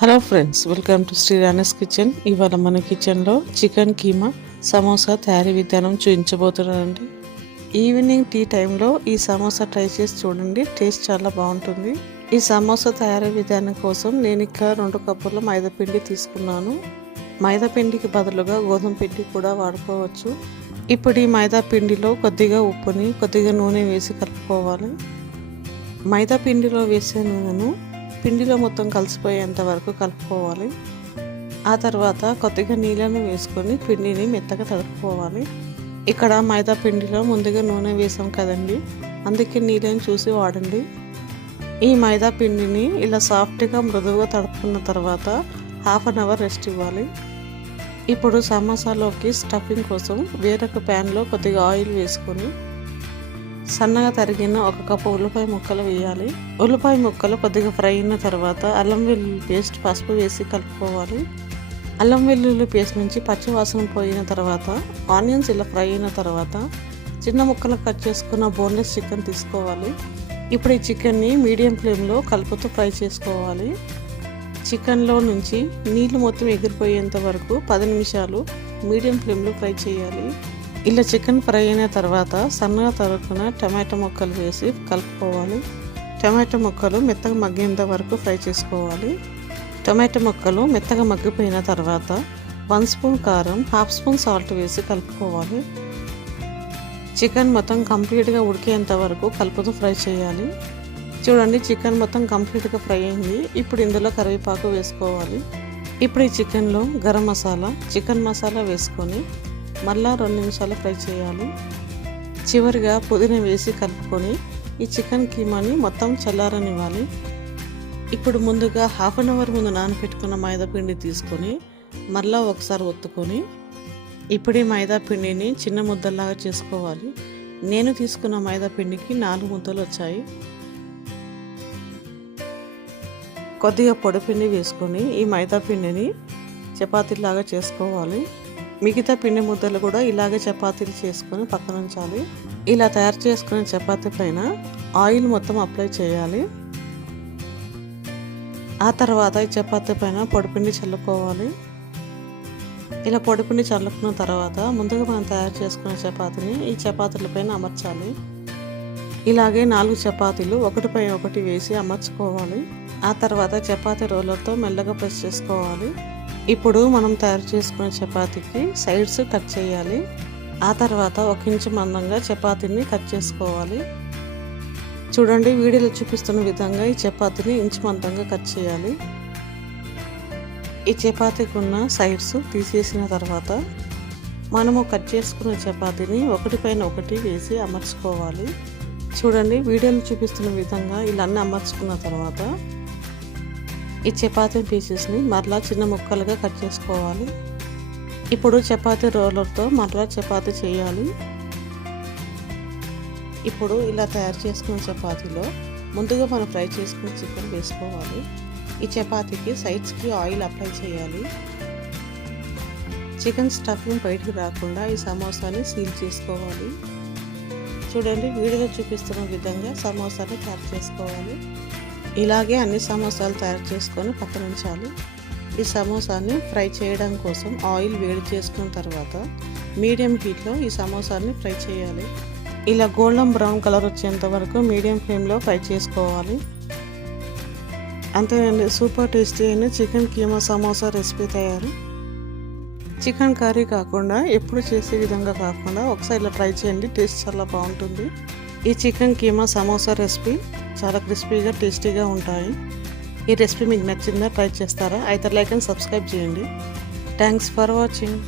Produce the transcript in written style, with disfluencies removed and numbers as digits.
Hello friends, welcome to Shri Rani's kitchen. ఇవాళ మన కిచెన్లో చికెన్ కీమా సమోసా తయారీ విధానం చూపించబోతున్నానండి. ఈవినింగ్ టీ టైంలో ఈ సమోసా ట్రై చేసి చూడండి, టేస్ట్ చాలా బాగుంటుంది. ఈ సమోసా తయారీ విధానం కోసం నేను ఇక్కడ 2 కప్పుల మైదా పిండి తీసుకున్నాను. మైదా పిండికి బదులుగా గోధుమ పిండి కూడా వాడుకోవచ్చు. ఇప్పుడు ఈ మైదా పిండిలో కొద్దిగా ఉప్పుని కొద్దిగా నూనె వేసి కలుపుకోవాలి. మైదా పిండిలో వేసే నూనెను పిండిలో మొత్తం కలిసిపోయేంత వరకు కలుపుకోవాలి. ఆ తర్వాత కొద్దిగా నీళ్ళను వేసుకొని పిండిని మెత్తగా తడుపుకోవాలి. ఇక్కడ మైదా పిండిలో ముందుగా నూనె వేసాం కదండి, అందుకే నీళ్ళని చూసి వాడండి. ఈ మైదా పిండిని ఇలా సాఫ్ట్గా మృదువుగా తడుపుకున్న తర్వాత హాఫ్ అన్ అవర్ రెస్ట్ ఇవ్వాలి. ఇప్పుడు సమోసాలోకి స్టఫింగ్ కోసం వేరొక ప్యాన్లో కొద్దిగా ఆయిల్ వేసుకొని సన్నగా తరిగిన 1 కప్పు ఉల్లిపాయ ముక్కలు వేయాలి. ఉల్లిపాయ ముక్కలు కొద్దిగా ఫ్రై అయిన తర్వాత అల్లం వెల్లుల్లి పేస్ట్, పసుపు వేసి కలుపుకోవాలి. అల్లం వెల్లుల్లి పేస్ట్ నుంచి పచ్చి వాసన పోయిన తర్వాత ఆనియన్స్ ఇలా ఫ్రై అయిన తర్వాత చిన్న ముక్కలు కట్ చేసుకున్న బోన్లెస్ చికెన్ తీసుకోవాలి. ఇప్పుడు ఈ చికెన్ని మీడియం ఫ్లేమ్లో కలుపుతూ ఫ్రై చేసుకోవాలి. చికెన్లో నుంచి నీళ్లు మొత్తం ఎగిరిపోయేంత వరకు 10 నిమిషాలు మీడియం ఫ్లేమ్లో ఫ్రై చేయాలి. ఇలా చికెన్ ఫ్రై అయిన తర్వాత సన్నగా తరుక్కున్న టమాటో ముక్కలు వేసి కలుపుకోవాలి. టమాటో ముక్కలు మెత్తగా మగ్గేంత వరకు ఫ్రై చేసుకోవాలి. టమాటో ముక్కలు మెత్తగా మగ్గిపోయిన తర్వాత 1 స్పూన్ కారం, హాఫ్ స్పూన్ సాల్ట్ వేసి కలుపుకోవాలి. చికెన్ మొత్తం కంప్లీట్గా ఉడికేంత వరకు కలుపుతూ ఫ్రై చేయాలి. చూడండి, చికెన్ మొత్తం కంప్లీట్గా ఫ్రై అయింది. ఇప్పుడు ఇందులో కరివేపాకు వేసుకోవాలి. ఇప్పుడు ఈ చికెన్లో గరం మసాలా, చికెన్ మసాలా వేసుకొని మళ్ళా 2 నిమిషాలు ఫ్రై చేయాలి. చివరిగా పుదీనా వేసి కలుపుకొని ఈ చికెన్ కీమాని మొత్తం చల్లారనివ్వాలి. ఇప్పుడు ముందుగా హాఫ్ అన్ అవర్ ముందు నానబెట్టుకున్న మైదా పిండి తీసుకొని మళ్ళీ ఒకసారి ఒత్తుకొని ఇప్పుడు ఈ మైదా పిండిని చిన్న ముద్దల్లాగా చేసుకోవాలి. నేను తీసుకున్న మైదా పిండికి 4 ముద్దలు వచ్చాయి. కొద్దిగా పొడిపిండి వేసుకొని ఈ మైదా పిండిని చపాతీలాగా చేసుకోవాలి. మిగతా పిండి ముద్దలు కూడా ఇలాగే చపాతీలు చేసుకొని పక్కన ఉంచాలి. ఇలా తయారు చేసుకునే చపాతీ పైన ఆయిల్ మొత్తం అప్లై చేయాలి. ఆ తర్వాత ఈ చపాతీ పైన పొడిపిండి చల్లుకోవాలి. ఇలా పొడిపిండి చల్లుకున్న తర్వాత ముందుగా మనం తయారు చేసుకునే చపాతీని ఈ చపాతీల పైన అమర్చాలి. ఇలాగే 4 చపాతీలు ఒకటిపై ఒకటి వేసి అమర్చుకోవాలి. ఆ తర్వాత చపాతీ రోలర్తో మెల్లగా ప్రెస్ చేసుకోవాలి. ఇప్పుడు మనం తయారు చేసుకునే చపాతీకి సైడ్స్ కట్ చేయాలి. ఆ తర్వాత 1 ఇంచు మందంగా చపాతీని కట్ చేసుకోవాలి. చూడండి, వీడియోలో చూపిస్తున్న విధంగా ఈ చపాతీని ఇంచు మందంగా కట్ చేయాలి. ఈ చపాతీకి ఉన్న సైడ్స్ తీసేసిన తర్వాత మనము కట్ చేసుకున్న చపాతీని ఒకటిపైన ఒకటి వేసి అమర్చుకోవాలి. చూడండి, వీడియోలో చూపిస్తున్న విధంగా ఇలా అన్నీ అమర్చుకున్న తర్వాత ఈ చపాతీ పీసెస్ని మరలా చిన్న ముక్కలుగా కట్ చేసుకోవాలి. ఇప్పుడు చపాతీ రోలర్తో మరలా చపాతీ చేయాలి. ఇప్పుడు ఇలా తయారు చేసుకున్న చపాతీలో ముందుగా మనం ఫ్రై చేసుకున్న చికెన్ వేసుకోవాలి. ఈ చపాతీకి సైడ్స్కి ఆయిల్ అప్లై చేయాలి. చికెన్ స్టఫింగ్ బయటికి రాకుండా ఈ సమోసాని సీల్ చేసుకోవాలి. చూడండి, వీడియోలో చూపిస్తున్న విధంగా సమోసాని తయారు చేసుకోవాలి. ఇలాగే అన్ని సమోసాలు తయారు చేసుకొని పక్కన ఉంచాలి. ఈ సమోసాని ఫ్రై చేయడం కోసం ఆయిల్ వేడి చేసుకున్న తర్వాత మీడియం హీట్లో ఈ సమోసాని ఫ్రై చేయాలి. ఇలా గోల్డెన్ బ్రౌన్ కలర్ వచ్చేంత వరకు మీడియం ఫ్లేమ్లో ఫ్రై చేసుకోవాలి. అంతేనండి, సూపర్ టేస్టీ అయిన చికెన్ కీమా సమోసా రెసిపీ తయారు. చికెన్ కర్రీ కాకుండా ఎప్పుడు చేసే విధంగా కాకుండా ఒకసారి ఇలా ట్రై చేయండి, టేస్ట్ చాలా బాగుంటుంది. ఈ చికెన్ కీమా సమోసా రెసిపీ చాలా క్రిస్పీగా టేస్టీగా ఉంటాయి. ఈ రెసిపీ మీకు నచ్చిందా? ట్రై చేస్తారా? అయితే లైక్ అండ్ సబ్స్క్రైబ్ చేయండి. Thanks for watching.